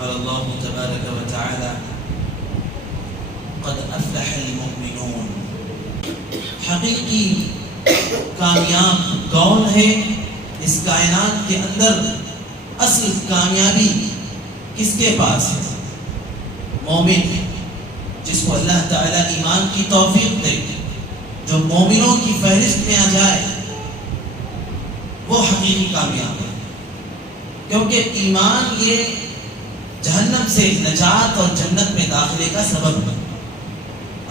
قال الله تبارك وتعالى قد افلح المؤمنون. حقیقی کامیاب کون ہے اس کائنات کے اندر؟ اصل کامیابی کس کے پاس ہے؟ مومن، جس کو اللہ تعالیٰ ایمان کی توفیق دے، جو مومنوں کی فہرست میں آ جائے، وہ حقیقی کامیاب ہے. کیونکہ ایمان یہ جہنم سے نجات اور جنت میں داخلے کا سبب ہے.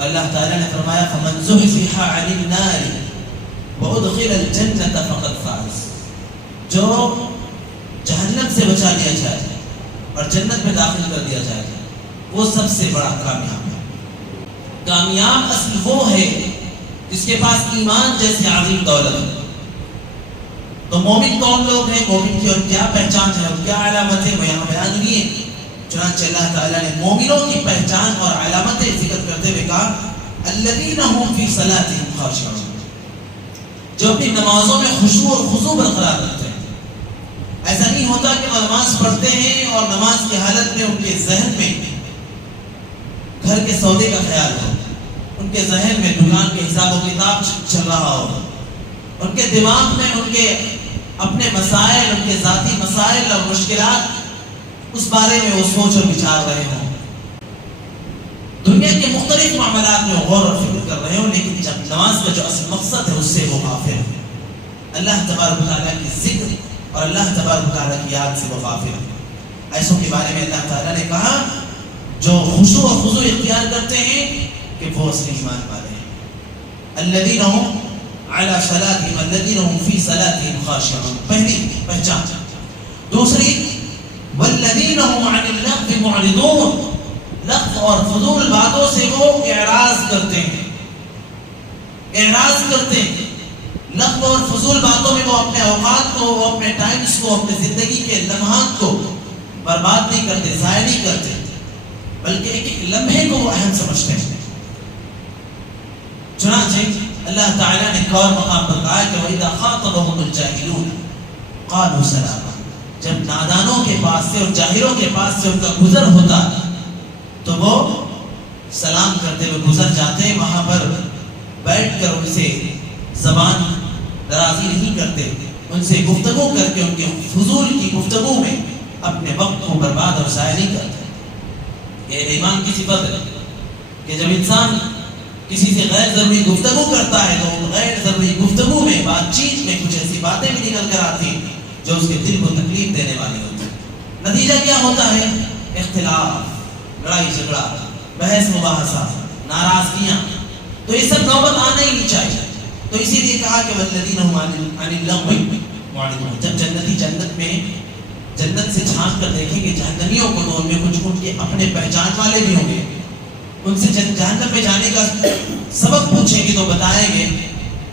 اللہ تعالیٰ نے فرمایا فَمَنْ زُحْزِحَ عَنِ النَّارِ وَأُدْخِلَ الْجَنَّةَ فَقَدْ فَازَ. جو جہنم سے بچا لیا جائے اور جنت میں داخل کر دیا جائے وہ سب سے بڑا کامیاب ہے. کامیاب اصل وہ ہے جس کے پاس ایمان جیسی عظیم دولت ہے. تو مومن کون لوگ ہیں؟ مومن کی اور کیا پہچان ہے اور کیا علامت ہے وہ یہاں بیان ہوئی ہے. چنانچہ اللہ تعالیٰ نے مومنوں کی پہچان اور علامتیں ذکر کرتے ہوئے کہا الذین هم فی صلاتهم خاشعون، جو اپنی نمازوں میں خشوع اور خضوع برقرار رکھتے ہیں. ایسا نہیں ہوتا کہ وہ نماز پڑھتے ہیں اور نماز کی حالت میں ان کے ذہن میں گھر کے سودے کا خیال ہو، ان کے ذہن میں دکان کے حساب و کتاب چل رہا ہو، ان کے دماغ میں ان کے اپنے مسائل، ان کے ذاتی مسائل اور مشکلات، اس بارے میں وہ سوچ اور بچار رہے ہوں، دنیا کے مختلف معاملات میں غور و فکر کر رہے ہوں، لیکن جب نماز کا جو اصل مقصد ہے اس سے وہ غافل ہے. اللہ تبارک و تعالیٰ کی ذکر اور اللہ تبارک و تعالیٰ کی یاد سے وہ غافل ہے. ایسوں کے بارے میں اللہ تعالیٰ نے کہا جو خشوع و خضوع اختیار کرتے ہیں کہ وہ اصلی ایمان والے ہیں. الذین هم علی صلاتهم الذین هم فی صلاتهم خاشعون، پہلی پہچان. دوسری والذین هم عن اللغو معرضون، لغو اور فضول باتوں سے وہ اعراض کرتے ہیں. لغو اور فضول باتوں میں وہ اپنے اوقات کو، وہ اپنے ٹائمز کو، اپنے زندگی کے لمحات کو برباد نہیں کرتے، ضائع نہیں کرتے، بلکہ ایک ایک لمحے کو وہ اہم سمجھتے ہیں. چنانچہ اللہ تعالیٰ نے ایک اور مقام پر کہا کہ وَإِذَا خَاطَبَهُمُ الْجَاهِلُونَ قَالُوا سَلَامًا، جب نادانوں کے پاس سے اور جاہلوں کے پاس سے ان کا گزر ہوتا تو وہ سلام کرتے ہوئے گزر جاتے، وہاں پر بیٹھ کر ان سے زبان درازی نہیں کرتے، ان سے گفتگو کر کے ان کے فضول کی گفتگو میں اپنے وقت کو برباد اور ضائع نہیں کرتے. یہ ایمان کی صفت ہے کہ جب انسان کسی سے غیر ضروری گفتگو کرتا ہے تو غیر ضروری گفتگو میں، بات چیت میں کچھ ایسی باتیں بھی نکل کر آتی ہیں جو اس کے دل کو تکلیف دینے والی ہوتی ہے. نتیجہ کیا ہوتا ہے؟ اختلاف، لڑائی جھگڑا، بحث مباحثہ، ناراضگیاں. تو یہ سب نوبت آنا ہی نہیں چاہیے. تو اسی لیے کہا کہ والذین هم عن اللغو معرضون، جب جنتی جنت میں جنت سے جھانک کر دیکھیں گے جہنمیوں کو تو ان میں کچھ ان کے اپنے پہچان والے بھی ہوں گے. ان سے جہنم میں جانے کا سبب پوچھیں گے تو بتائیں گے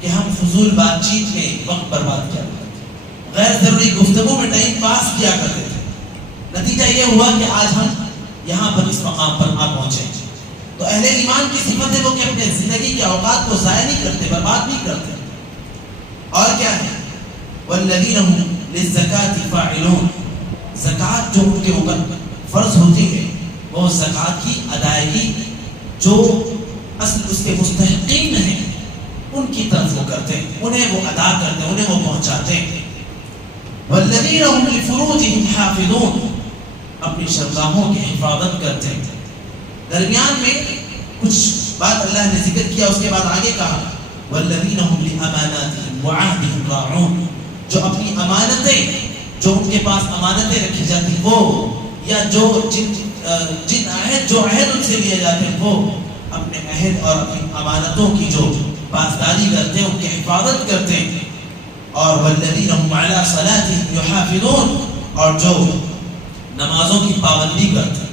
کہ ہم فضول بات چیت میں وقت برباد کیا کرتے تھے، غیر ضروری گفتگو میں ٹائم پاس کیا کرتے تھے. نتیجہ یہ ہوا کہ آج ہم یہاں پر اس مقام پر آ پہنچے. تو اہل ایمان کی صفت ہے وہ کہ اپنے زندگی کے اوقات کو ضائع نہیں کرتے، برباد نہیں کرتے. اور کیا ہے؟ والذین هم للزکاة فاعلون، زکات جو ان کے اوپر فرض ہوتی ہے وہ زکات کی ادائیگی جو اصل اس کے مستحقین ہیں ان کی طرف وہ کرتے ہیں، انہیں وہ ادا کرتے ہیں، انہیں وہ پہنچاتے ہیں. والذین هم لفروجهم حافظون، اپنی شرمگاہوں کی حفاظت کرتے ہیں. درمیان میں کچھ بات اللہ نے ذکر کیا، اس کے بعد آگے کہا والذین هم لاماناتهم وعهدهم راعون، جو اپنی امانتیں، جو ان کے پاس امانتیں رکھی جاتی وہ، یا جو عہد ان سے لیے جاتے ہیں وہ اپنے عہد اور اپنی امانتوں کی جو پاسداری کرتے ہیں، ان کی حفاظت کرتے ہیں. اور والذین هم علی صلاتهم یحافظون، اور جو نمازوں کی پابندی کرتے ہیں.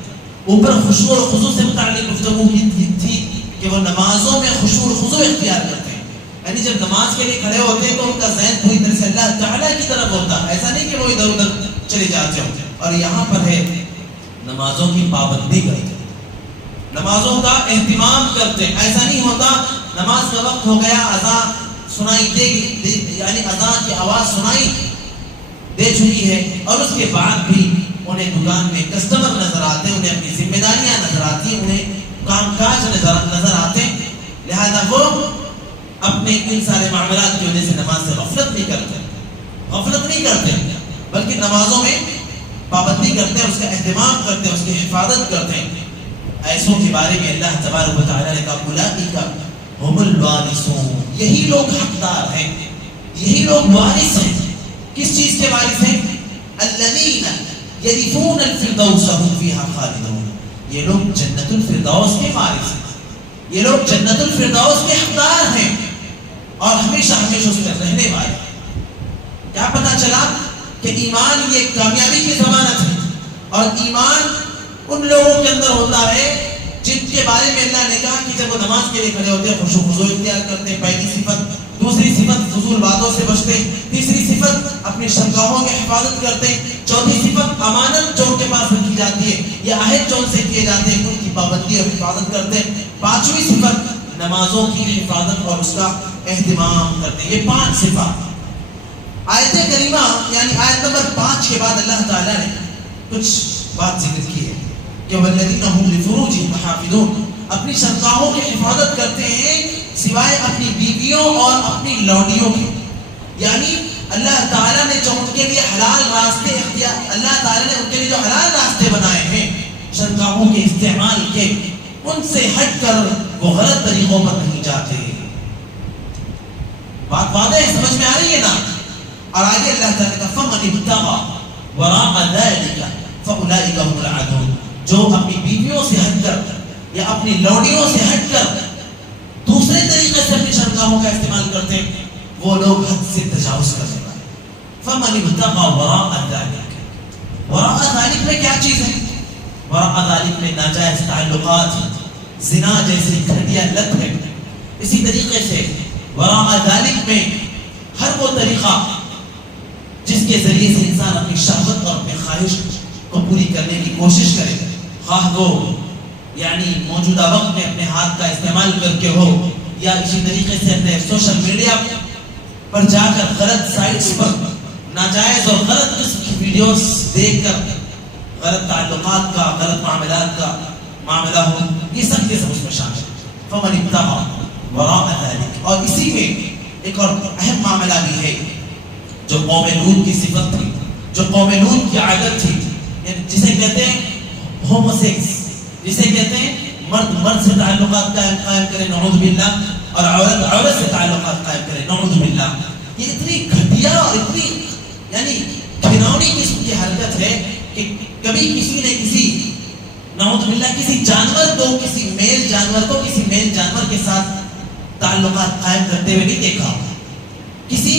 اوپر خشوع اور خضوع سے متعلق گفتگو کی تھی کہ وہ نمازوں میں خشوع اور خضوع اختیار کرتے ہیں، یعنی جب نماز کے لیے کھڑے ہوتے ہیں تو ان کا ذہن پوری طرح سے اللہ تعالیٰ کی طرف ہوتا ہے، ایسا نہیں کہ وہ ادھر ادھر چلے جاتے ہوں. اور یہاں پر ہے نمازوں کی پابندی کرتے ہیں، نمازوں کا اہتمام کرتے ہیں. ایسا نہیں ہوتا نماز کا وقت ہو گیا، اذان سنائی دے گی، یعنی اذان کی آواز سنائی دے چکی ہے اور اس کے بعد بھی انہیں دکان میں کسٹمر نظر کام کاج نظر آتے ہیں، لہذا وہ اپنے ان سارے معاملات کی وجہ سے نماز سے غفلت نہیں کرتے بلکہ نمازوں میں پابندی کرتے ہیں، اس کا اہتمام کرتے ہیں، اس کی حفاظت کرتے ہیں۔ ایسوں کے بارے میں اللہ تبارک و تعالیٰ نے کہا اولئک هم الوارثون، یہی لوگ حقدار ہیں، یہی لوگ وارث ہیں۔ کس چیز کے وارث ہیں؟ الذین یرثون الفردوس هم فیہا خالدون، یہ لوگ جنت الفردوس کے وارث ہیں، یہ لوگ جنت الفردوس کے حقدار ہیں اور ہمیشہ اس میں رہنے والے۔ کیا پتہ چلا کہ ایمان یہ کامیابی کی ضمانت ہے، اور ایمان ان لوگوں کے اندر ہوتا ہے جن کے بارے میں اللہ نے کہا کہ جب وہ نماز کے لیے کھڑے ہوتے ہیں خشوع و خضوع اختیار کرتے ہیں، پہلی صفت۔ دوسری صفت فضول باتوں سے بچتے ہیں۔ تیسری صفت اپنی شرمگاہوں کی حفاظت کرتے ہیں۔ چوتھی صفت امانت جو ان کے پاس رکھی جاتی ہے یا عہد جو ان سے کیے جاتے ہیں ان کی پابندی اور حفاظت کرتے ہیں۔ پانچویں صفت نمازوں کی حفاظت اور اس کا اہتمام کرتے ہیں۔ یہ 5 صفات آیت کریمہ یعنی آیت نمبر 5 کے بعد اللہ تعالیٰ نے کچھ بات ذکر کی ہے کہ والذین هم لفروجہم حافظون، اپنی شرمگاہوں کی حفاظت کرتے ہیں سوائے اپنی بیویوں اور اپنی لونڈیوں کے۔ یعنی اللہ تعالیٰ نے جو ان کے لیے حلال راستے اللہ تعالیٰ نے ان کے لیے جو حلال راستے بنائے ہیں شرمگاہوں کے استعمال کے، ان سے ہٹ کر وہ غلط طریقوں پر نہیں جاتے۔ بات واضح ہے، سمجھ میں آ رہی ہے نا؟ اور آگے اللہ تعالیٰ کا فَمَنِ ابْتَغَى وَرَاءَ ذَلِكَ فَأُولَئِكَ هُمُ الْعَادُونَ، جو اپنی بیویوں سے ہٹ کر یا اپنی لوڈیوں سے ہٹ کر دوسرے طریقے سے اپنی شرمگاہوں کا استعمال کرتے ہیں وہ لوگ حد سے تجاوز کر سکتے ہیں۔ فَمَنِ ابْتَغَى وَرَاءَ ذَلِكَ، وراء ذالک میں کیا چیز ہے؟ وراء ذالک میں ناجائز تعلقات، زنا جیسی گھٹیا لت ہے۔ اسی طریقے سے وراء ذالک میں ہر وہ طریقہ جس کے ذریعے سے انسان اپنی شہوت اور اپنی خواہش کو پوری کرنے کی کوشش کرے، خواہ وہ یعنی موجودہ وقت میں اپنے ہاتھ کا استعمال کر کے ہو یا اسی طریقے سے اپنے سوشل میڈیا پر جا کر غلط سائٹس پر ناجائز اور غلط قسم کی ویڈیوز دیکھ کر غلط تعلقات کا، غلط معاملات کا معاملہ ہو، یہ سب کے سب اس میں شامل ہے۔ فَمَنِ ابْتَغَى وَرَاءَ ذَلِكَ، اور اسی میں ایک اور اہم معاملہ بھی ہے جو قوم لوط کی صفت تھی، جو قوم لوط کی عادت تھی، جسے کہتے ہیں ہوموسیکس، جسے کہتے ہیں مرد سے تعلقات قائم کرے نعوذ باللہ، اور عورت سے تعلقات قائم کرے نعوذ باللہ۔ یہ اتنی گھٹیا اور اتنی یعنی گھناؤنی قسم کی حرکت ہے کہ کبھی کسی نے کسی نعوذ باللہ کسی جانور کو، کسی میل جانور کو کسی میل جانور کے ساتھ تعلقات قائم کرتے ہوئے نہیں دیکھا، کسی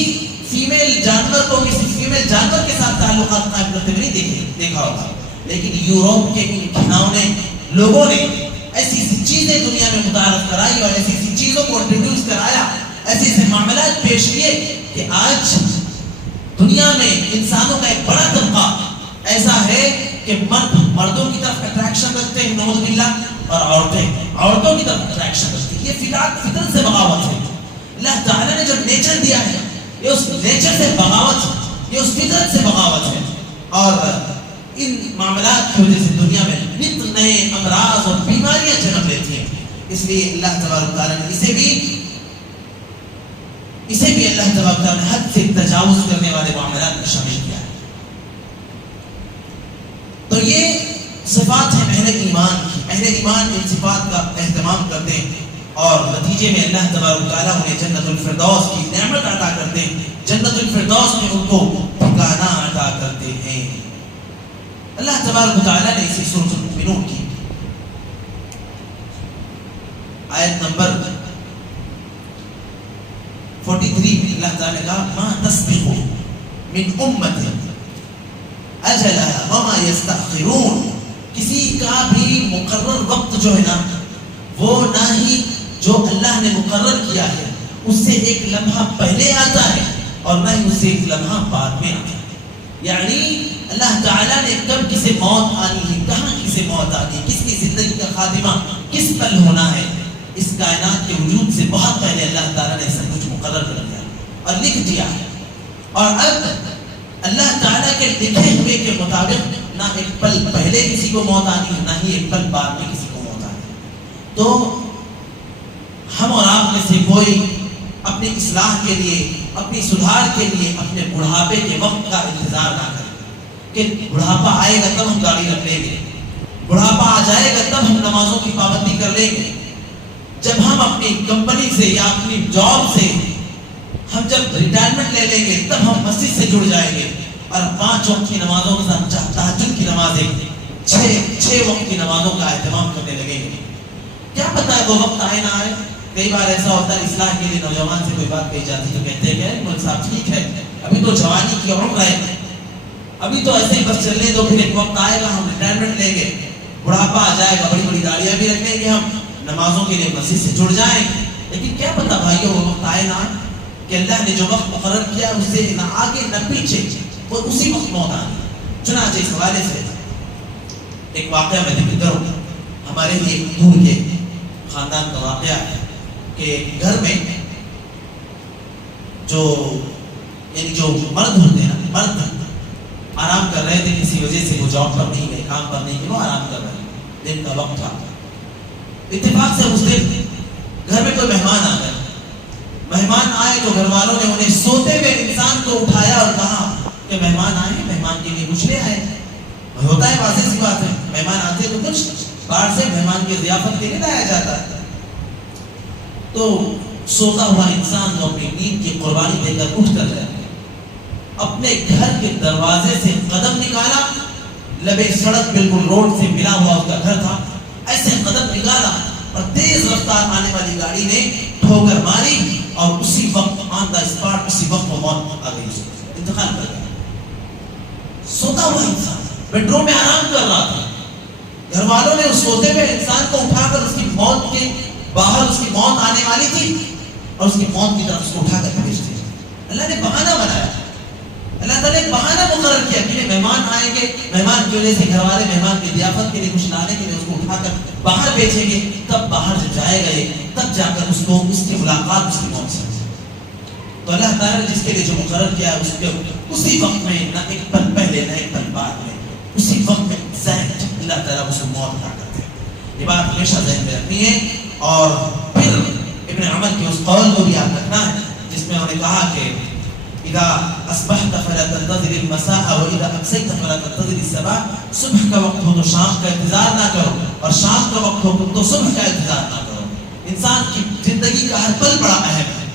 فیمیل جانور کو کسی فیمیل جانور کے ساتھ تعلقات قائم کرتے ہوئے نہیں دیکھا ہوگا۔ لیکن یورپ کے ان گھناؤنے لوگوں نے ایسی ایسی چیزیں دنیا میں متعارف کرائی اور ایسی ایسی چیزوں کو انٹروڈیوس کرایا، ایسے ایسے معاملات پیش کیے کہ آج دنیا میں انسانوں کا ایک بڑا طبقہ ایسا ہے کہ مردوں کی طرف اٹریکشن رکھتے ہیں نعوذ باللہ، اور عورتوں کی طرف اٹریکشن رکھتے ہیں۔ یہ فطرت سے بغاوت ہے۔ اللہ تعالیٰ نے جو نیچر دیا ہے یہ اس نیچر سے بغاوت ہے، یہ اس فطرت سے بغاوت ہے، اور ان معاملات کی وجہ سے دنیا میں نت نئے امراض اور بیماریاں جنم لیتی ہیں۔ اس لیے اللہ تبارک تعالیٰ نے اسے بھی اللہ تبارک تعالیٰ نے حد سے تجاوز کرنے والے معاملات میں شامل کیا ہے۔ تو یہ صفات ہیں اہل ایمان کی۔ اہل ایمان ان صفات کا اہتمام کرتے ہیں اور نتیجے میں اللہ تبارک تعالیٰ انہیں جنت الفردوس کی نعمت عطا کرتے ہیں، جنت الفردوس میں ان کو ٹھکانہ عطا کرتے ہیں۔ اللہ تبارک تعالیٰ نے اسی سورۃ المؤمنون کی آیت نمبر 43 میں اللہ تعالیٰ نے کہا ما تسبق من امت اجلها وما یستأخرون، کسی کا بھی مقرر وقت جو ہے نا وہ نہ ہی جو اللہ نے مقرر کیا ہے اس سے ایک لمحہ پہلے آتا ہے اور نہ ہی اس سے ایک لمحہ بعد میں آتا ہے۔ یعنی اللہ تعالیٰ نے کب کسے موت آنی ہے، کہاں کسے موت آنی ہے، کس کی زندگی کا خاتمہ کس پل ہونا ہے، اس کائنات کے وجود سے بہت پہلے اللہ تعالیٰ نے سب کچھ مقرر کر دیا اور لکھ دیا ہے۔ اور اب اللہ تعالیٰ کے لکھے ہوئے کے مطابق نہ ایک پل پہلے کسی کو موت آنی ہے، نہ ہی ایک پل بعد میں کسی کو موت آنی ہے۔ تو ہم اور آپ میں سے کوئی اپنی اصلاح کے لیے، اپنی سدھار کے لیے اپنے بڑھاپے کے وقت کا انتظار نہ کریں کہ بڑھاپا آئے گا تب ہم گاڑی رکھ لیں گے، بڑھاپا آ جائے گا تب ہم نمازوں کی پابندی کر لیں گے۔ جب ہم اپنی کمپنی سے یا اپنی جاب سے ہم جب ریٹائرمنٹ لے لیں گے تب ہم مسجد سے جڑ جائیں گے اور 5 وقت کی نمازوں کے ساتھ تہجد کی نمازیں 6 وقت کی نمازوں کا اہتمام کرنے لگیں گے۔ کیا پتا ہے وہ وقت آئے نہ آئے۔ کئی بار ایسا ہوتا ہے اصلاح کے لیے نوجوان سے کوئی بات کہی جاتی ہے تو کہتے ہیں کہ مول صاحب ٹھیک ہے، ابھی تو جوانی کی عمر ہے، ابھی تو ایسے ہی بس چلنے دو، پھر ایک وقت آئے گا ہم ریٹائرمنٹ لیں گے، بڑھاپا آ جائے گا، بڑی بڑی گاڑیاں بھی رکھ لیں گے، ہم نمازوں کے لیے مسجد سے جڑ جائیں۔ لیکن کیا پتا بھائیو وہ وقت آئے نہ آئے کہ اللہ نے جو وقت مقرر کیا اس سے نہ آگے نہ پیچھے، وہ اسی وقت موت آئی۔ چنانچہ اس حوالے سے ایک واقعہ میں ذکر کروں، ہمارے ہی ایک دور کے خاندان کا واقعہ ہے کہ گھر میں جو مرد ہوتے ہیں نا، مرد آرام کر رہے تھے، کسی وجہ سے وہ جاب پر نہیں گئے، کام پر نہیں گئے، وہ آرام کر رہے ہیں، دن کا وقت تھا۔ اتفاق سے اس دن گھر میں کوئی مہمان آ گئے، مہمان آئے تو گھر والوں نے انہیں سوتے ہوئے انسان کو اٹھایا اور کہا کہ مہمان آئے، مہمان کے لیے کچھ لے آئے۔ ہوتا ہے واضح سی بات ہے، مہمان آتے تو کچھ باہر سے مہمان کی ضیافت کے لیے لایا جاتا ہے۔ تو سوتا ہوا انسان جو اپنی نیند کی قربانی دے کر اٹھ کر گیا، اپنے گھر کے دروازے سے قدم نکالا، لبے سڑک بالکل روڈ سے ملا ہوا اس کا گھر تھا، ایسے قدم نکالا اور تیز رفتار آنے والی گاڑی نے ٹھوکر ماری اور اسی وقت آن دا اسپاٹ اسی وقت وہ موت آ گئی، انتقال کر گیا۔ سوتا ہوا انسان بیڈ روم میں آرام کر رہا تھا، گھر والوں نے اس سوتے ہوئے انسان کو اٹھا کر اس کی موت کے باہر، اس کی موت آنے والی تھی اور اس کی موت کی طرف اس کو اٹھا کر بھیج دیا۔ اللہ نے بہانہ بنایا، اللہ تعالیٰ نے بہانہ مقرر کیا کہ مہمان آئیں گے، مہمان کی وجہ سے گھر والے مہمان کی ضیافت کے لیے کچھ لانے کے لیے اس کو اٹھا کر باہر بھیجیں گے، تب باہر جب جائے گئے تب جا کر اس کو اس کی ملاقات اس کی موت سے۔ تو اللہ تعالیٰ نے جس کے لیے جو مقرر کیا ہے اس کے اسی وقت میں، نہ ایک پل پہلے نہ ایک پل بعد میں، اسی وقت میں اللہ تعالیٰ اس کو موت عطا کرتے ہیں۔ یہ بات ہمیشہ ذہن میں رکھنی ہے۔ اور پھر ابن عمر کے اس قول کو بھی یاد رکھنا ہے جس میں انہوں نے کہا کہ اذا اصبحت فلا تنتظر المساء واذا امسيت فلا تنتظر الصباح، صبح کا وقت ہو تو شام کا انتظار نہ کرو اور شام کا وقت ہو تو صبح کا انتظار نہ کرو۔ انسان کی زندگی کا ہر پل بڑا اہم ہے،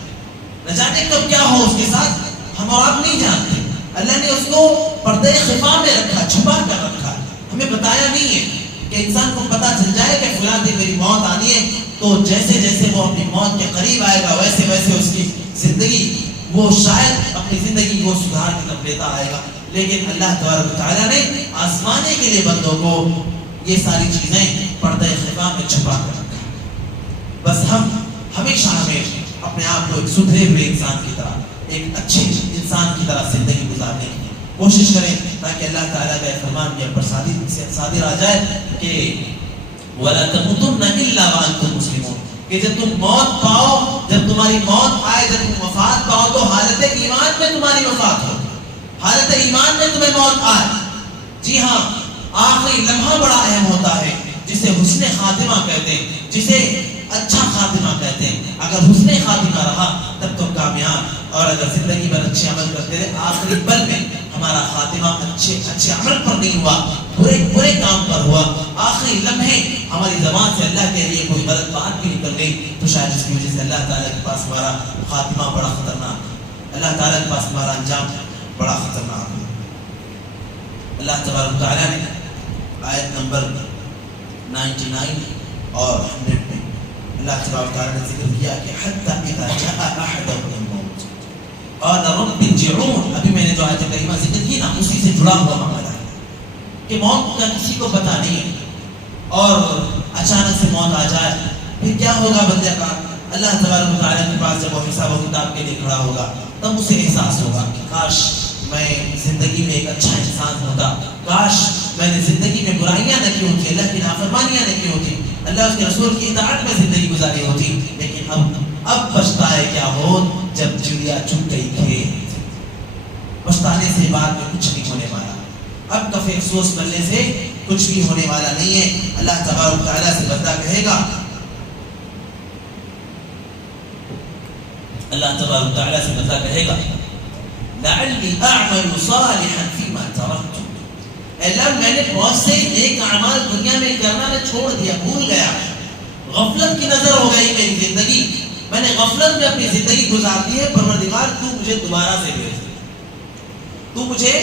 نہ جانے کب کیا ہو اس کے ساتھ، ہم اور آپ نہیں جانتے۔ اللہ نے اس کو پردے خفا میں رکھا، چھپا کر رکھا، ہمیں بتایا نہیں ہے کہ انسان کو پتہ چل جائے کہ فلاں دن میری موت آنی ہے تو جیسے جیسے وہ اپنی موت کے قریب آئے گا ویسے ویسے اس کی زندگی، وہ شاید اپنی زندگی کو سدھار کی طرف لیتا آئے گا۔ لیکن اللہ تبارک و تعالیٰ نے آزمانے کے لیے بندوں کو یہ ساری چیزیں پردے خفا میں چھپا کر رکھا۔ بس ہم ہمیشہ اپنے آپ کو ایک سدھرے ہوئے انسان کی طرح، ایک اچھے انسان کی طرح زندگی گزارنے کی کوشش کریں تاکہ اللہ تعالیٰ کا فرمان کے اوپر صادر آ جائے کہ وَلَا تَمُوتُنَّ إِلَّا وَأَنْتُمْ مُسْلِمُونَ، کہ جب تم موت پاؤ، جب تمہاری موت آئے، جب تم وفات پاؤ تو حالت ایمان میں تمہاری وفات ہو، حالت ایمان میں تمہیں موت آئے۔ جی ہاں، آخری لمحہ بڑا اہم ہوتا ہے جسے حسن خاتمہ کہتے ہیں، جسے اچھا خاتمہ کہتے ہیں۔ اگر حسن خاتمہ رہا تب تو کامیاب، اور اگر زندگی بھر اچھے عمل کرتے رہے، آخری پل میں ہمارا خاتمہ اچھے عمل پر نہیں ہوا، برے کام پر ہوا، آخری لمحے ہماری زبان سے اللہ کے لیے کوئی غلط بات بھی نکل گئی تو شاید اس کی وجہ سے اللہ تعالیٰ کے پاس ہمارا خاتمہ بڑا خطرناک، اللہ تعالیٰ کے پاس ہمارا انجام بڑا خطرناک ہے۔ اللہ تبارک و تعالیٰ نے آیت نمبر 99 اور 100 میں اللہ تبارک و تعالیٰ نے ذکر کیا کہ حتی اذا جاء احدهم الموت قال رب ارجعون، ابھی میں نے جو آیت کریمہ ذکر کی نا اسی سے جڑا ہوا معاملہ ہے کہ موت کا کسی کو پتہ نہیں ہے، اور اچانک سے موت آ جائے پھر کیا ہوگا بندے کا؟ اللہ تبارک و تعالیٰ کے پاس جب وہ حساب و کتاب کے لیے کھڑا ہوگا تب اسے احساس ہوگا کہ کاش میں زندگی میں ایک اچھا انسان ہوتا، کاش میں نے زندگی میں برائیاں نہ کی ہوتی، اللہ کی نافرمانیاں نہ کی ہوتی، اللہ اس کے رسول کی اطاعت میں زندگی گزاری ہوتی۔ لیکن اب پچھتائے کیا ہو جب چڑیا چگ گئی کھیت، پچھتانے سے بعد میں کچھ نہیں ہونے والا، اب کفے افسوس کرنے سے کچھ بھی ہونے والا نہیں ہے۔ اللہ تبارک و تعالیٰ سے بندہ کہے گا اللہ تبارک تعالیٰ سے بندہ کہے گا لعلی اعمل صالحا فیما ترکت، اللہ میں نے بہت سے نیک اعمال دنیا میں کرنا میں چھوڑ دیا، بھول گیا، غفلت کی نظر ہو گئی میری زندگی، میں نے غفلت میں اپنی زندگی گزار دی ہے، پروردگار تو مجھے دوبارہ سے بھیج دے، تو مجھے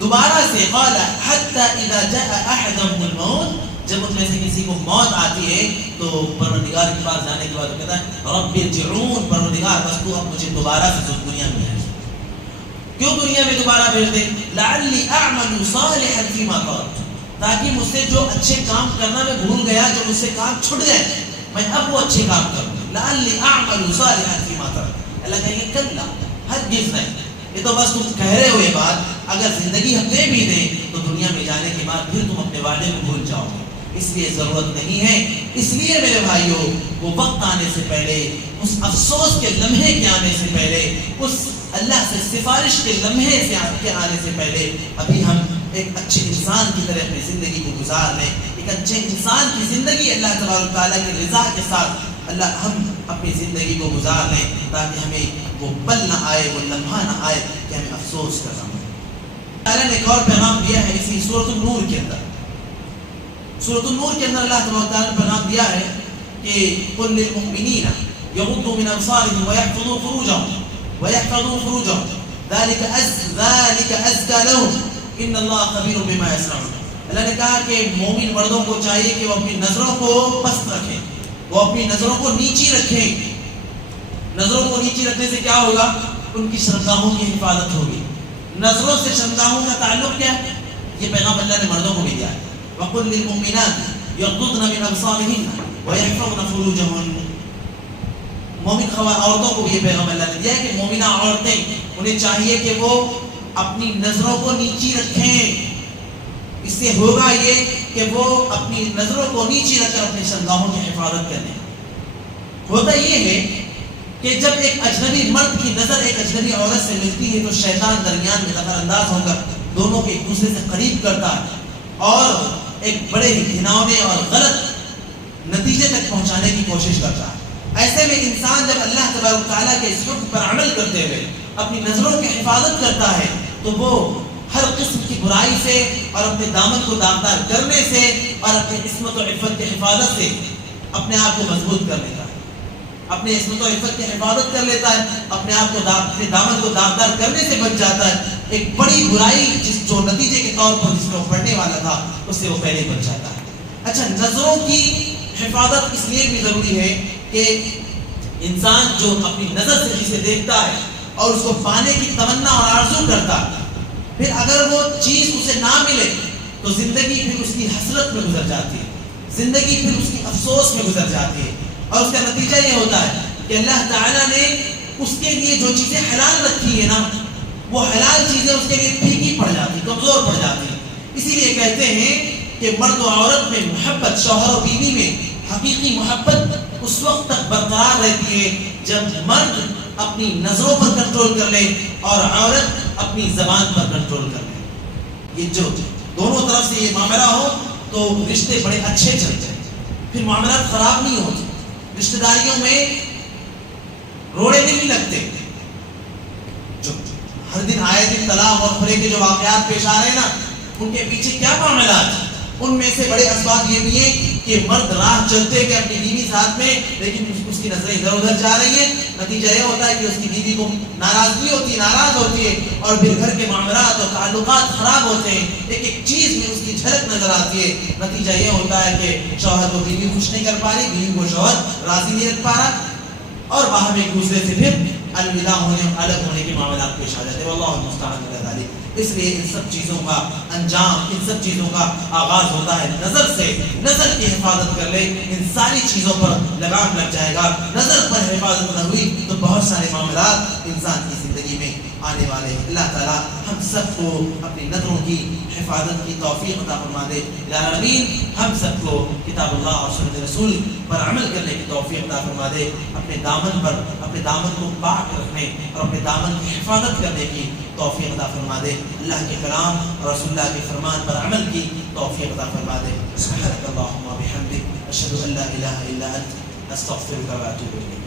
دوبارہ سے۔ قال حتى اذا جاء احدهم الموت، جب ان میں سے کسی کو موت آتی ہے تو پروردگار کے پاس جانے کے بعد وہ کہتا ہے رب ارجعون، پروردگار بس تو اب مجھے دوبارہ سے دنیا میں بھیج، کیوں دنیا میں دوبارہ بھیج دے؟ لعلی اعمل صالحا فیما ترکت، تاکہ مجھ سے جو اچھے کام کرنا میں بھول گیا، جو مجھ سے کام چھٹ گئے، میں اب وہ اچھے کام کروں، لعلی اعمل صالحا فیما ترکت۔ اللہ کہیں گے کلا، ہرگز نہیں، یہ تو بس تم کہہ رہے ہو یہ بات، اگر زندگی ہم دے بھی دیں تو دنیا میں جانے کے بعد پھر تم اپنے وعدے کو بھول جاؤ گے، اس لیے ضرورت نہیں ہے۔ اس لیے میرے بھائیوں، وہ وقت آنے سے پہلے، اس افسوس کے لمحے کے آنے سے پہلے، اس اللہ سے سفارش کے لمحے سے آنے سے پہلے ابھی ہم ایک اچھے انسان کی طرح اپنی زندگی کو گزار لیں، ایک اچھے انسان کی زندگی اللہ تبارک تعالیٰ کی رضا کے ساتھ اللہ ہم اپنی زندگی کو گزار لیں، تاکہ ہمیں وہ پل نہ آئے، وہ لمحہ نہ آئے کہ ہمیں افسوس کرنا پڑے۔ اللہ نے ایک اور پیغام دیا ہے اسی سورۃ النور کے اندر، سورۃ النور کے اندر اللہ تبارک تعالیٰ نے پیغام دیا ہے کہ قل للمؤمنین یغضوا من ابصارهم ويحفظوا فروجهم ذلك ازکى لهم ان اللہ خبیر بما یصنعون۔ اللہ نے کہا کہ مومن مردوں کو چاہیے کہ وہ اپنی نظروں کو پست رکھیں، وہ اپنی نظروں کو نیچی رکھیں۔ نظروں کو نیچی رکھنے سے کیا ہوگا؟ ان کی شرمگاہوں کی حفاظت ہوگی۔ نظروں سے شرمگاہوں کا تعلق کیا ہے؟ یہ پیغام اللہ نے مردوں کو بھی دیا ہے، وَقُلْ لِلْمُؤْمِنَاتِ يَغْضُضْنَ مِنْ أَبْصَارِهِنَّ وَيَحْفَظْنَ فُرُوجَهُنَّ۔ مومن عورتوں کو بھی یہ پیغام اللہ نے دیا ہے کہ مومنہ عورتیں انہیں چاہیے کہ وہ اپنی نظروں کو نیچی رکھیں، اس سے ہوگا یہ کہ وہ اپنی نظروں کو نیچی رکھ کر اپنی شرمگاہوں کی حفاظت کریں۔ ہوتا یہ ہے کہ جب ایک اجنبی مرد کی نظر ایک اجنبی عورت سے ملتی ہے تو شیطان درمیان میں دخل انداز ہو کر دونوں کو ایک دوسرے سے قریب کرتا ہے اور ایک بڑے ہی گھناؤنے اور غلط نتیجے تک پہنچانے کی کوشش کرتا ہے۔ ایسے میں انسان جب اللہ تبارک تعالیٰ کے اس حکم پر عمل کرتے ہوئے اپنی نظروں کی حفاظت کرتا ہے تو وہ ہر قسم کی برائی سے اور اپنے دامن کو داغدار کرنے سے اور اپنی عصمت و عفت کی حفاظت سے اپنے آپ کو مضبوط کر لیتا ہے، اپنے عصمت و عفت کی حفاظت کر لیتا ہے، اپنے آپ کو اپنے دامن کو داغدار کرنے سے بچ جاتا ہے۔ ایک بڑی برائی جو نتیجے کے طور پر جس میں وہ پڑنے والا تھا اس سے وہ پہلے بچ جاتا ہے۔ اچھا، نظروں کی حفاظت اس لیے بھی ضروری ہے کہ انسان جو اپنی نظر سے جسے دیکھتا ہے اور اس کو پانے کی تمنا اور آرزو کرتا ہے، پھر اگر وہ چیز اسے نہ ملے تو زندگی پھر اس کی حسرت میں گزر جاتی ہے، زندگی پھر اس کی افسوس میں گزر جاتی ہے، اور اس کا نتیجہ یہ ہوتا ہے کہ اللہ تعالیٰ نے اس کے لیے جو چیزیں حلال رکھی ہے نا، وہ حلال چیزیں اس کے لیے پھیکی پڑ جاتی، کمزور پڑ جاتی ہیں۔ اسی لیے کہتے ہیں کہ مرد و عورت میں محبت، شوہر و بیوی میں حقیقی محبت اس وقت تک برقرار رہتی ہے جب مرد اپنی نظروں پر کنٹرول کر لے اور عورت اپنی زبان پر کنٹرول کر لے۔ یہ جو دونوں طرف سے یہ معاملہ ہو تو رشتے بڑے اچھے چلتے ہیں، پھر معاملات خراب نہیں ہوتے، رشتہ داریوں میں روڑے نہیں لگتے۔ جو ہر دن آئے دن طلاق اور خلع کے جو واقعات پیش آ رہے ہیں نا، ان کے پیچھے کیا معاملات؟ ان میں سے بڑے اسباب یہ بھی ہیں کہ مرد راہ چلتے ہوئے اپنی بیوی ساتھ میں، لیکن اس کی نظریں ادھر ادھر جا رہی ہیں، نتیجہ یہ ہوتا ہے کہ اس کی بیوی کو ناراضگی ہوتی ہے، ناراض ہوتی ہے، اور پھر گھر کے معاملات اور تعلقات خراب ہوتے ہیں، ایک ایک چیز میں اس کی جھلک نظر آتی ہے۔ نتیجہ یہ ہوتا ہے کہ شوہر کو بیوی خوش نہیں کر پا رہی، بیوی کو شوہر راضی نہیں رکھ پا رہا، اور باہر ایک دوسرے سے پھر الوداع ہونے، الگ ہونے کے معاملات پیش آ جاتے ہیں۔ واللہ المستعان علی ذلک۔ اس لیے ان سب چیزوں کا انجام، ان سب چیزوں کا آغاز ہوتا ہے نظر سے۔ نظر کی حفاظت کر لے، ان ساری چیزوں پر لگام لگ جائے گا۔ نظر پر حفاظت نہ ہوئی تو بہت سارے معاملات انسان کی زندگی میں آنے والے ہیں۔ اللہ تعالیٰ ہم سب کو اپنی نظروں کی حفاظت کی توفیق عطا فرما دے۔ یا آمین۔ ہم سب کو کتاب اللہ اور سنت رسول پر عمل کرنے کی توفیق عطا فرما دے۔ اپنے دامن کو پاک رکھنے اور اپنے دامن کی حفاظت کرنے کی توفیق عطا فرما دے۔ اللہ کے کلام اور رسول اللہ کے فرمان پر عمل کی توفیق عطا فرما دے۔ سبحانک اللہم و بحمدک، اشہد ان لا الہ الا انت، استغفرک و اتوب الیک۔